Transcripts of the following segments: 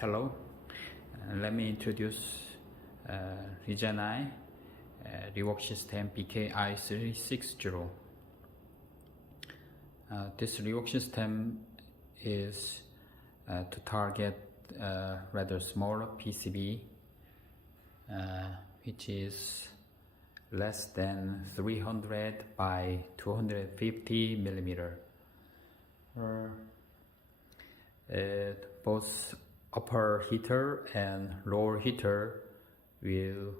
Hello, let me introduce REGENI Rework System BK-I360. This rework system is to target rather small PCB which is less than 300 by 250 millimeter. Both upper heater and lower heater will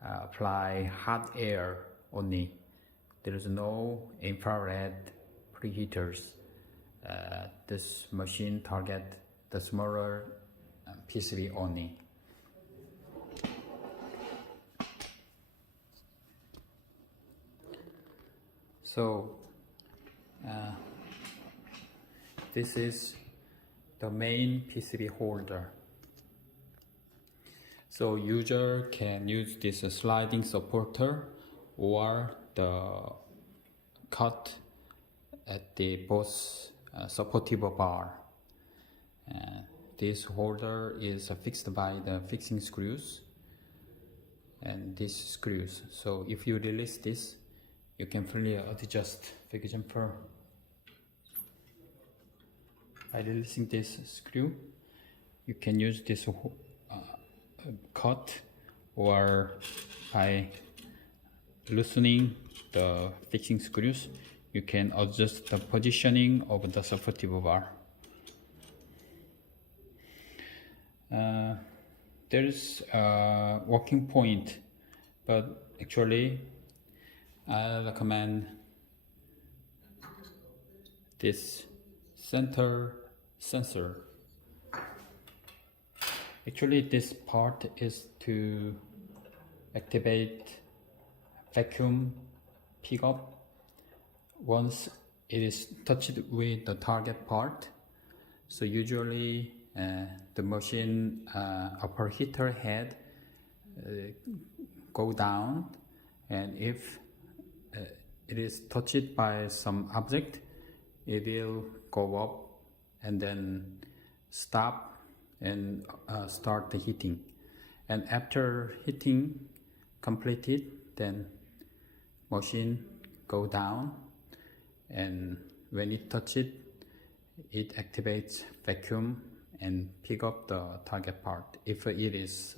apply hot air only. There is no infrared preheaters. This machine target the smaller PCB only. So this is the main PCB holder. So user can use this sliding supporter or the cut at the both supportive bar. This holder is fixed by the fixing screws and these screws. So if you release this, you can freely adjust. For example, by releasing this screw, you can use this cut, or by loosening the fixing screws, you can adjust the positioning of the supportive bar. There is a working point, but actually I recommend this center sensor. Actually, this part is to activate vacuum pickup once it is touched with the target part. So usually the machine upper heater head go down, and if it is touched by some object, it will go up and then stop and start the heating. And after heating completed, then machine go down, and when it touches it activates vacuum and pick up the target part. If it is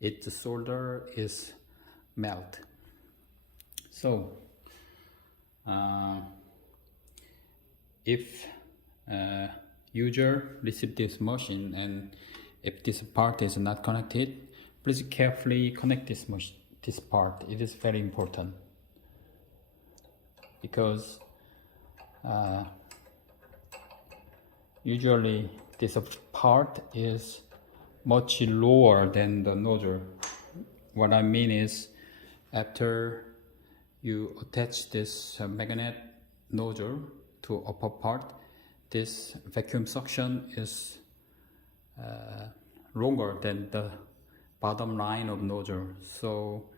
its solder is melt. So if user receive this machine and if this part is not connected, please carefully connect this part. It is very important, because usually this part is much lower than the nozzle. What I mean is, after you attach this magnet nozzle to upper part, this vacuum suction is longer than the bottom line of nozzle. So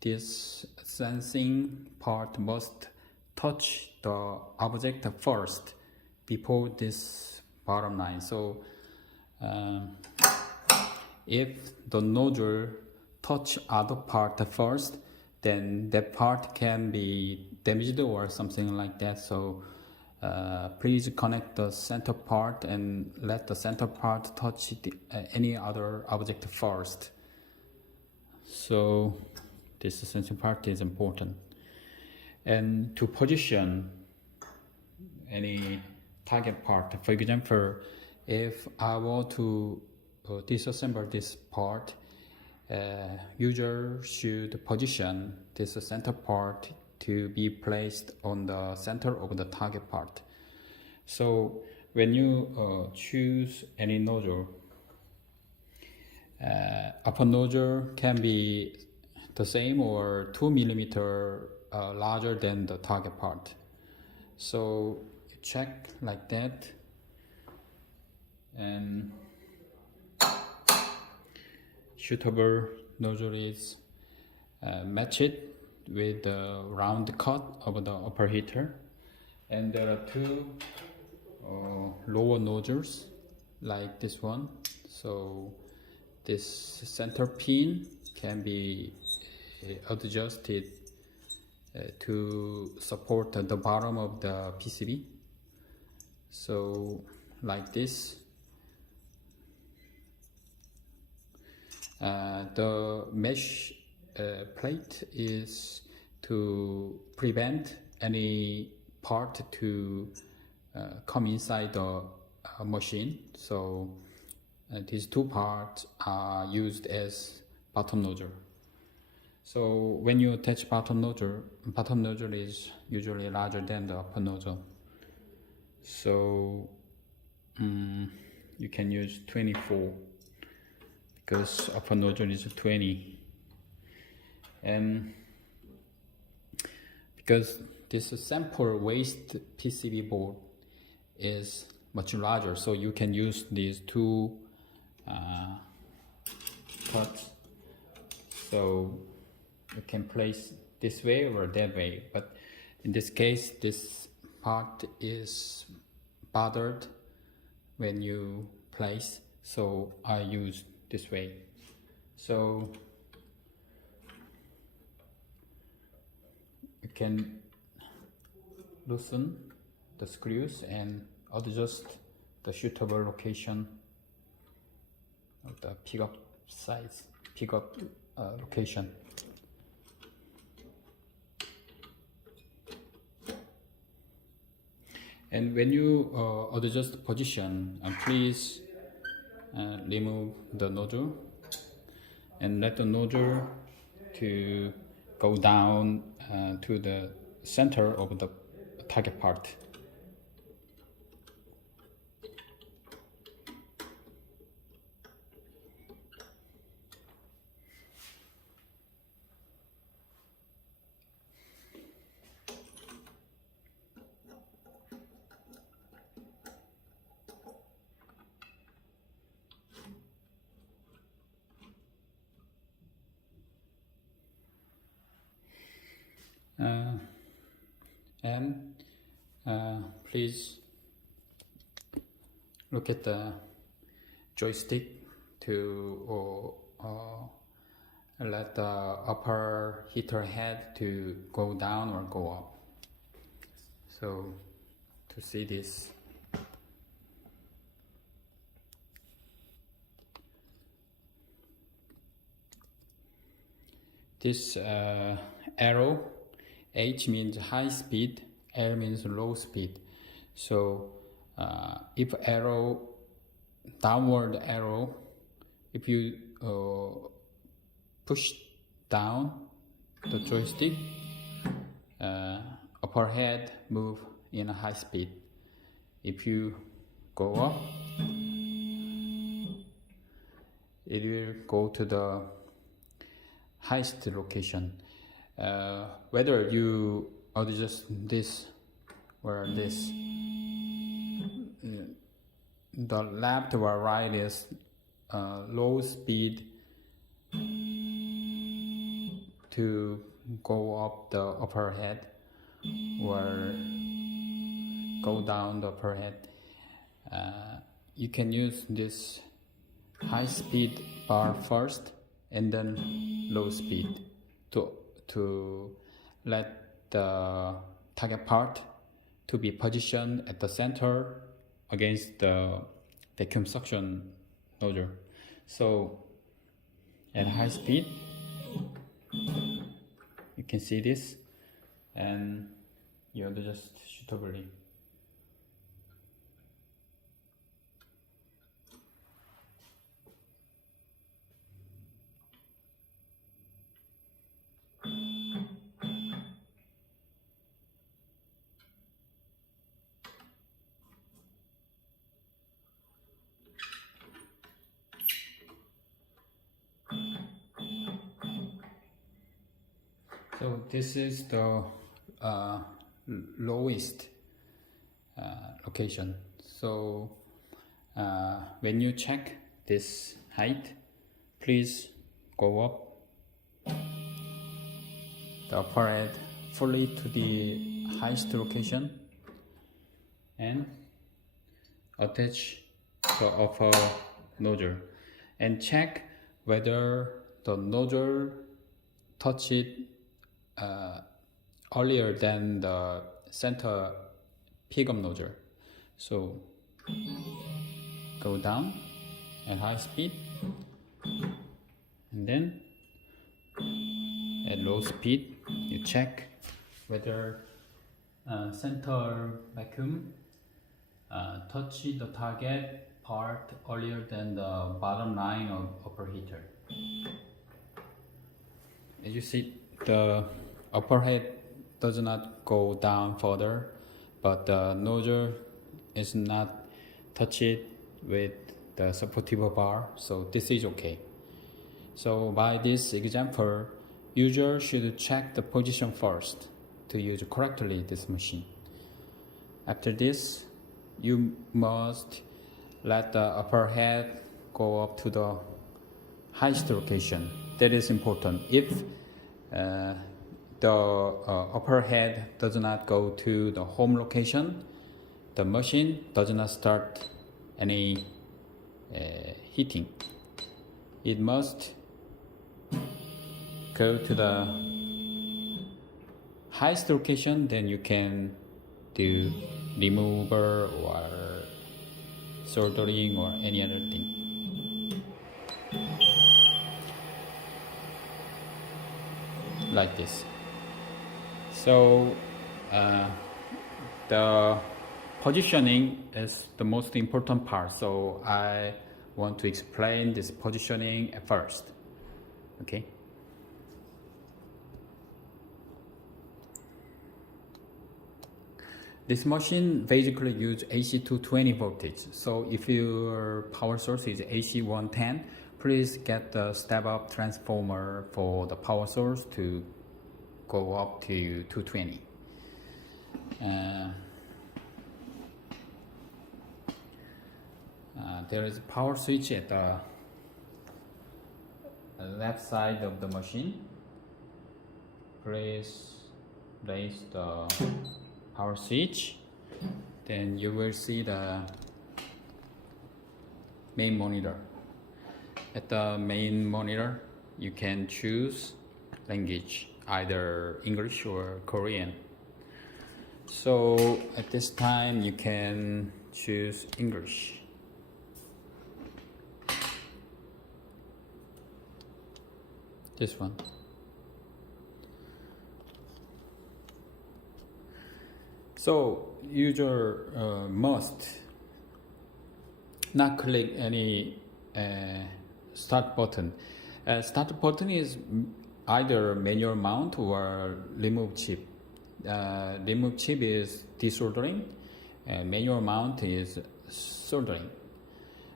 this sensing part must touch the object first before this bottom line. So if the nozzle touch other part first, then that part can be damaged or something like that. So please connect the center part and let the center part touch any other object first. So this sensing part is important. And to position any target part, for example, if I want to disassemble this part, user should position this center part to be placed on the center of the target part. So when you choose any nozzle, upper nozzle can be the same or 2 millimeter larger than the target part. So you check like that, and suitable nozzle is matched with the round cut of the upper heater, and there are two lower nodules like this one. So this center pin can be adjusted to support the bottom of the PCB. So like this. The mesh plate is to prevent any part to come inside the machine. So these two parts are used as bottom nodule. So when you attach bottom nodule is usually larger than the upper nodule. So you can use 24 because upper nodule is 20, and because this sample waste PCB board is much larger, so you can use these two cuts. So you can place this way or that way, but in this case this part is bothered when you place, so I use this way. So you can loosen the screws and adjust the suitable location of the pickup location. And when you adjust position, please remove the nodule and let the nodule to go down to the center of the target part. And please look at the joystick to let the upper heater head to go down or go up. So to see this, arrow, H means high speed, L means low speed. So if downward arrow, if you push down the joystick, upper head move in a high speed. If you go up, it will go to the highest location. Whether you adjust this or this, the left or right is low speed to go up the upper head or go down the upper head. You can use this high speed bar first and then low speed to let the target part to be positioned at the center against the vacuum suction nodule. So at high speed, you can see this, and you adjust suitably. So this is the lowest location. So when you check this height, please go up the upper head fully to the highest location and attach the upper nozzle and check whether the nozzle touch it earlier than the center pickup nozzle. So go down at high speed, and then at low speed you check whether center vacuum touch the target part earlier than the bottom line of upper heater. As you see, the upper head does not go down further, but the nozzle is not touched with the supportive bar, so this is okay. So by this example, user should check the position first to use correctly this machine. After this, you must let the upper head go up to the highest location. That is important. If the upper head does not go to the home location, the machine does not start any heating. It must go to the highest location, then you can do remover or soldering or any other thing. Like this. So the positioning is the most important part, so I want to explain this positioning at first. Okay. This machine basically uses AC 220 voltage. So if your power source is AC 110, please get the step-up transformer for the power source to go up to 220. There is a power switch at the left side of the machine. Please raise the power switch, then you will see the main monitor. At the main monitor, you can choose language, either English or Korean. So at this time, you can choose English. This one. So user must not click any start button. Start button is either manual mount or remove chip. Remove chip is desoldering, manual mount is soldering.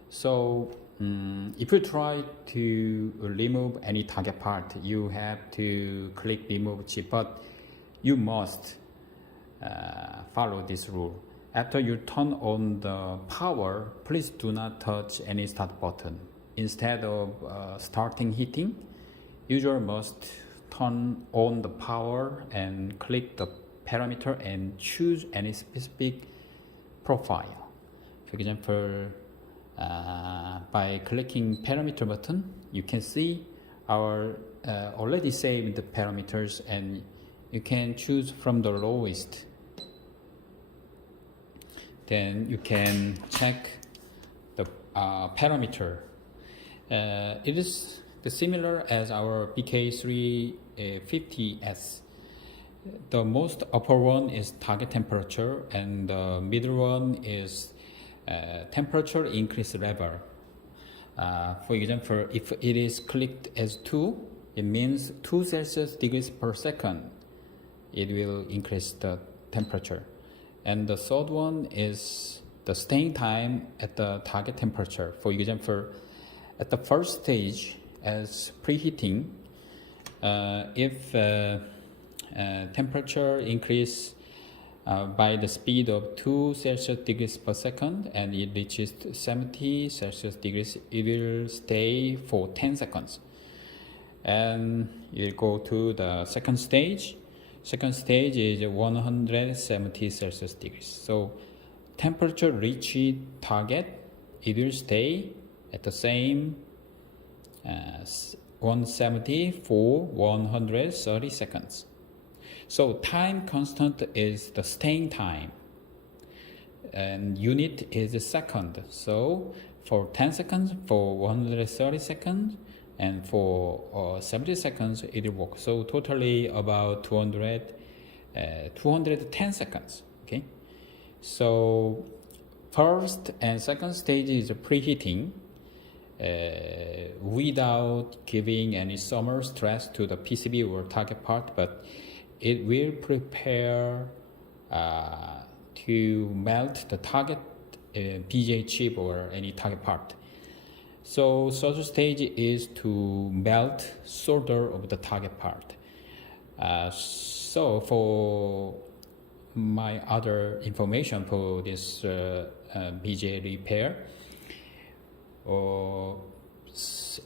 So if you try to remove any target part, you have to click remove chip, but you must follow this rule. After you turn on the power, please do not touch any start button. Instead of starting heating, user must turn on the power and click the parameter and choose any specific profile. For example, by clicking parameter button, you can see our already saved parameters, and you can choose from the lowest. Then you can check the parameter. It is similar as our BK-I360. The most upper one is target temperature, and the middle one is temperature increase level. For example, if it is clicked as 2, it means 2 Celsius degrees per second. It will increase the temperature. And the third one is the staying time at the target temperature. For example, at the first stage as preheating, if temperature increase by the speed of 2 Celsius degrees per second and it reaches 70 Celsius degrees, it will stay for 10 seconds. And it will go to the second stage. Second stage is 170 Celsius degrees. So temperature reach target, it will stay at the same 170 for 130 seconds. So time constant is the staying time, and unit is a second. So for 10 seconds, for 130 seconds, and for 70 seconds it will work. So totally about 210 seconds. Okay, so first and second stage is preheating without giving any thermal stress to the PCB or target part, but it will prepare to melt the target BGA chip or any target part. So third stage is to melt solder of the target part. So for my other information for this BGA repair,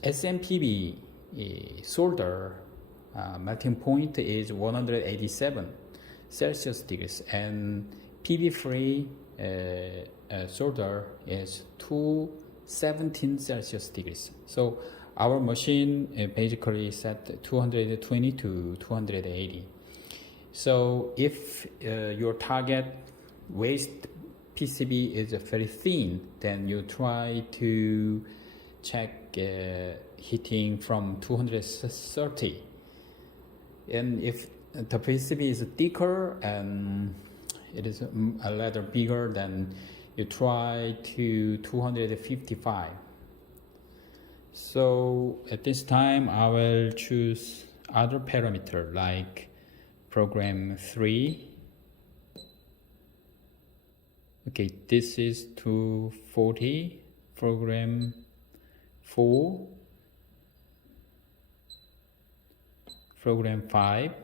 SMPB solder melting point is 187 Celsius degrees, and PB free solder is 217 Celsius degrees. So our machine basically set 220 to 280. So if your target waste PCB is very thin, then you try to check heating from 230. And if the PCB is thicker and it is a little bigger, then you try to 255. So at this time I will choose other parameter like program 3. Okay, this is 240, program 4, program 5.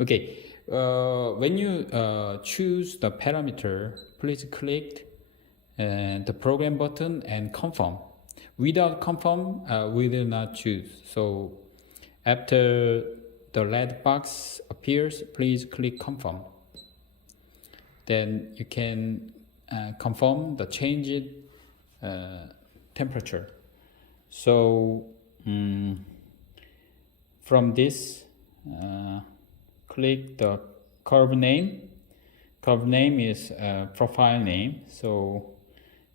Okay, when you choose the parameter, please click the program button and confirm. Without confirm, we will not choose. So after the red box appears, please click confirm. Then you can confirm the changed temperature. So from this, click the curve name. Curve name is profile name, so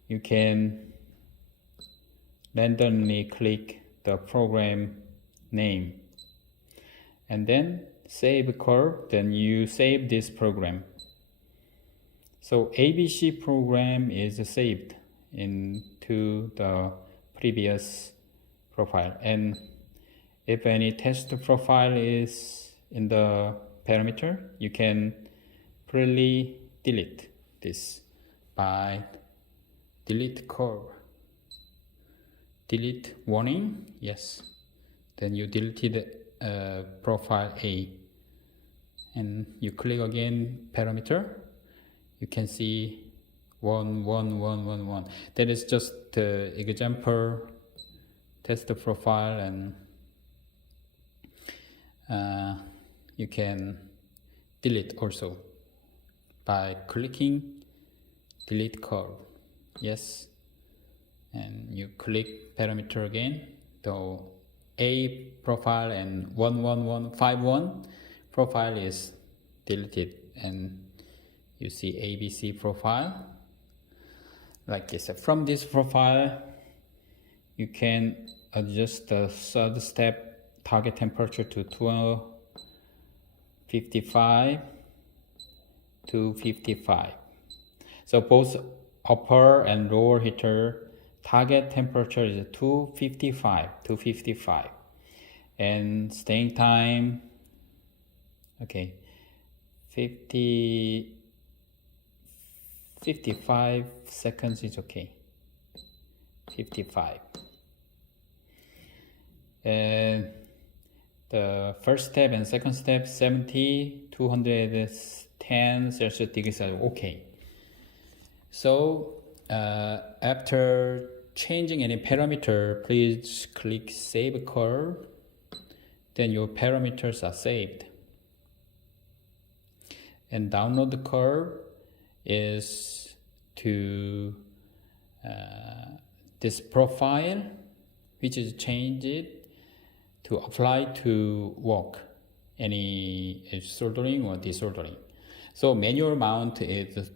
you can randomly click the program name and then save curve. Then you save this program. So ABC program is saved into the previous profile, and if any test profile is in the parameter, you can freely delete this by delete curve, delete warning, yes. Then you deleted profile A, and you click again parameter. You can see 11111. That is just the example test profile, and you can delete also by clicking delete curve, yes, and you click parameter again. The A profile and 11151 profile is deleted, and you see ABC profile like this. From this profile, you can adjust the third step target temperature to 255 to 55. So both upper and lower heater target temperature is 255, and staying time, okay, 55 seconds is okay. 55. And the first step and second step, 70, 210 Celsius degrees are okay. So after changing any parameter, please click save curve. Then your parameters are saved. And download the curve is to this profile, which is change it to apply to work any soldering or desoldering. So manual mount is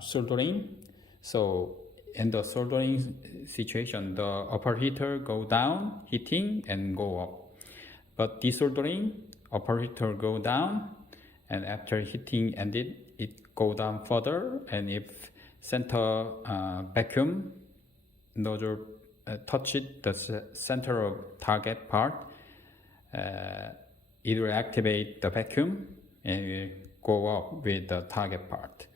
soldering. So in the soldering situation, the upper heater go down, heating, and go up. But desoldering, upper heater go down, and after heating ended, it go down further. And if center vacuum nozzle touches the center of target part, it will activate the vacuum and will go up with the target part.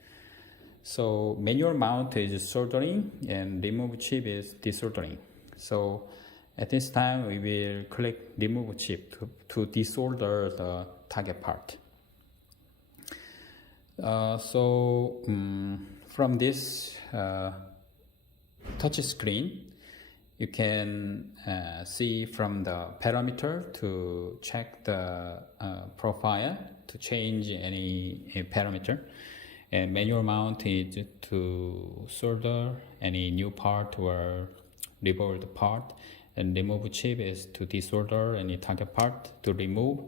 So manual mount is soldering and remove chip is desoldering. So at this time we will click remove chip to desolder the target part. From this touch screen, you can see from the parameter to check the profile to change any parameter. And manual mount is to solder any new part or revolved part, and remove chip is to desolder any target part to remove,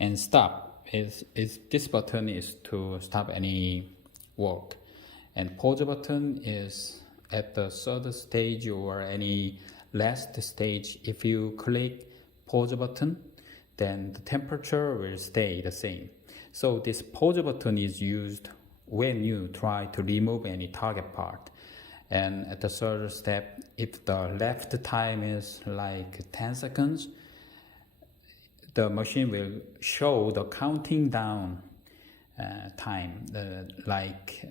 and stop is this button is to stop any work, and pause button is at the third stage or any last stage. If you click pause button, then the temperature will stay the same. So this pause button is used when you try to remove any target part. And at the third step, if the left time is like 10 seconds, the machine will show the counting down time, like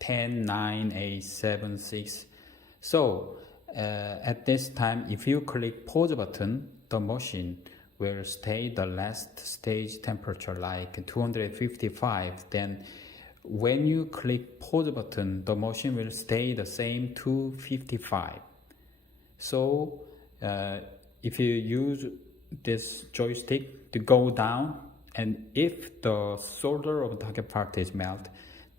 10, 9, 8, 7, 6. So at this time, if you click pause button, the machine will stay the last stage temperature like 255. Then when you click pause button, the machine will stay the same 255. So if you use this joystick to go down, and if the solder of the target part is melt,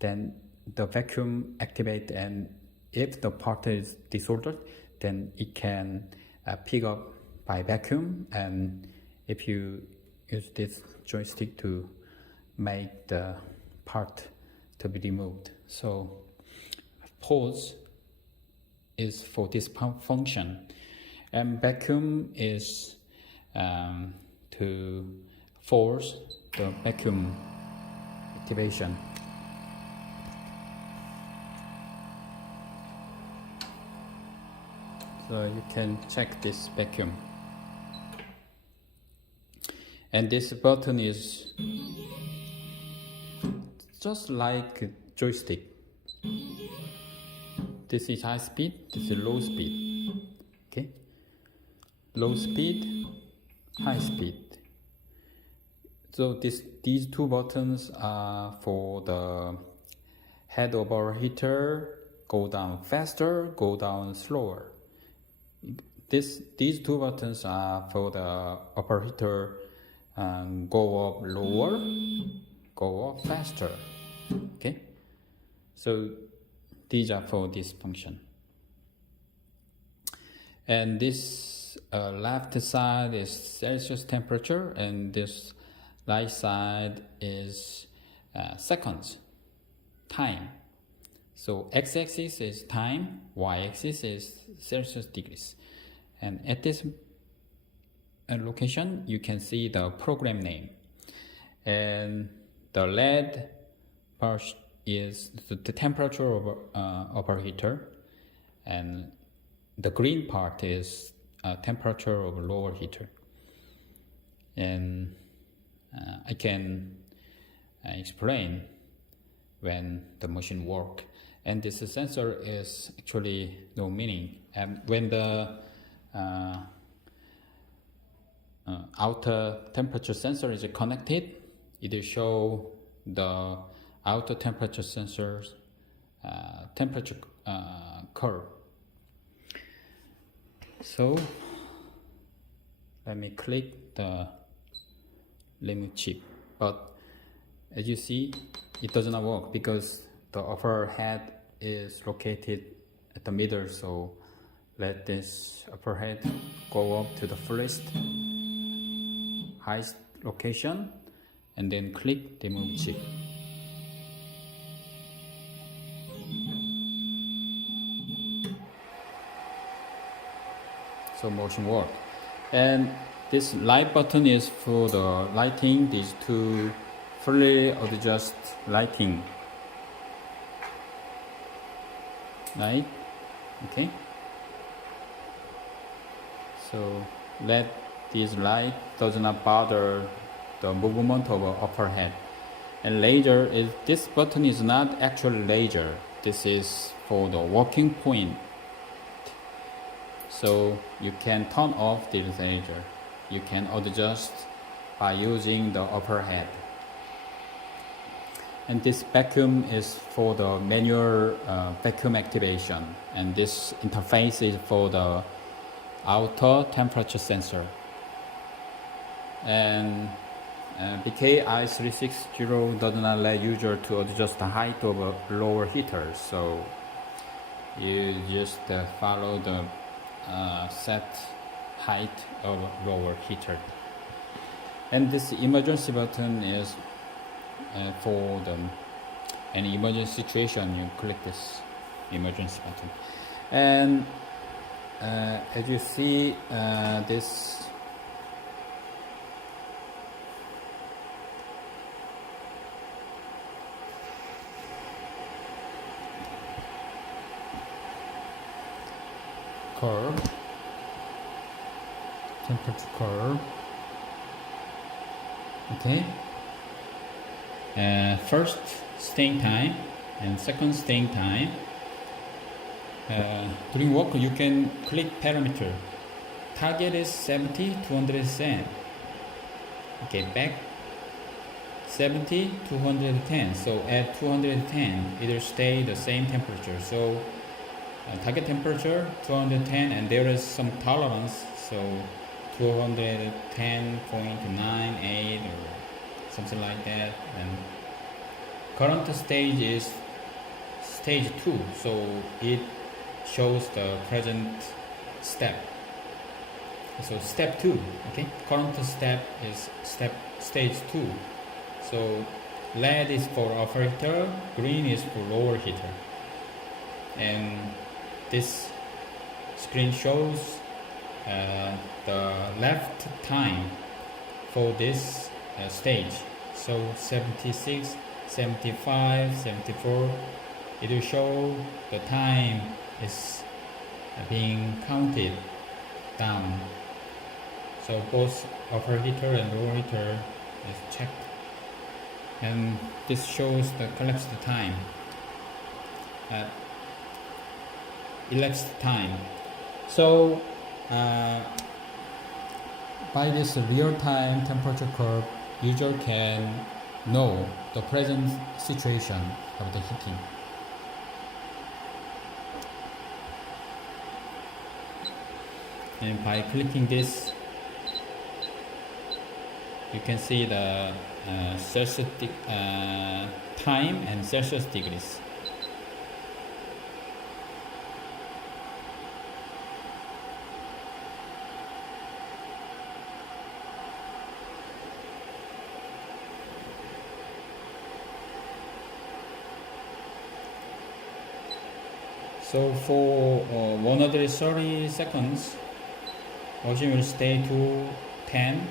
then the vacuum activate, and if the part is desoldered, then it can pick up by vacuum. And if you use this joystick to make the part to be removed. So pause is for this function, and vacuum is to force the vacuum activation. So you can check this vacuum, and this button is just like a joystick. This is high speed, this is low speed. Okay, low speed, high speed. So these two buttons are for the head of our heater, go down faster, go down slower. These two buttons are for the upper heater, go up lower, go up faster. Okay, so these are for this function. And this left side is Celsius temperature, and this right side is seconds, time. So x-axis is time, y-axis is Celsius degrees. And at this location, you can see the program name. And the red part is the temperature of upper heater, and the green part is temperature of lower heater. And I can explain when the machine work. And this sensor is actually no meaning. And when the outer temperature sensor is connected, it will show the outer temperature sensor's temperature curve. So let me click the limit chip, but as you see, it does not work because the upper head is located at the middle. So let this upper head go up to the fullest highest location and then click the move chip. So motion work. And this light button is for the lighting. These two fully adjust lighting. Right? Okay. So let this light does not bother the movement of the upper head. And laser is, this button is not actually laser. This is for the working point. So you can turn off this laser. You can adjust by using the upper head. And this vacuum is for the manual vacuum activation. And this interface is for the outer temperature sensor. And BK-I360 does not let user to adjust the height of a lower heater. So you just follow the set height of lower heater. And this emergency button is for any emergency situation. You click this emergency button, and as you see, this curve, temperature curve. Okay. First staying time and second staying time. During work, you can click parameter. Target is 70, 210. Okay, back 70, 210. So at 210, it will stay the same temperature. So target temperature 210, and there is some tolerance. So 210.98 or something like that. And current stage is stage 2, so it shows the present step. So step 2, okay, current step is stage 2. So red is for upper heater, green is for lower heater. And this screen shows the left time for this stage. So 76, 75, 74, it will show the time is being counted down. So both upper heater and lower heater is checked, and this shows the collapsed time, elapsed time. So by this real-time temperature curve, user can know the present situation of the heating. And by clicking this, you can see the Celsius time and Celsius degrees. So for 130 seconds, ocean will stay to 10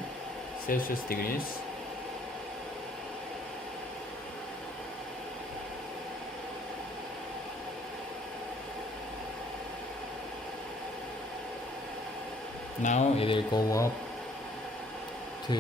Celsius degrees. Now it will go up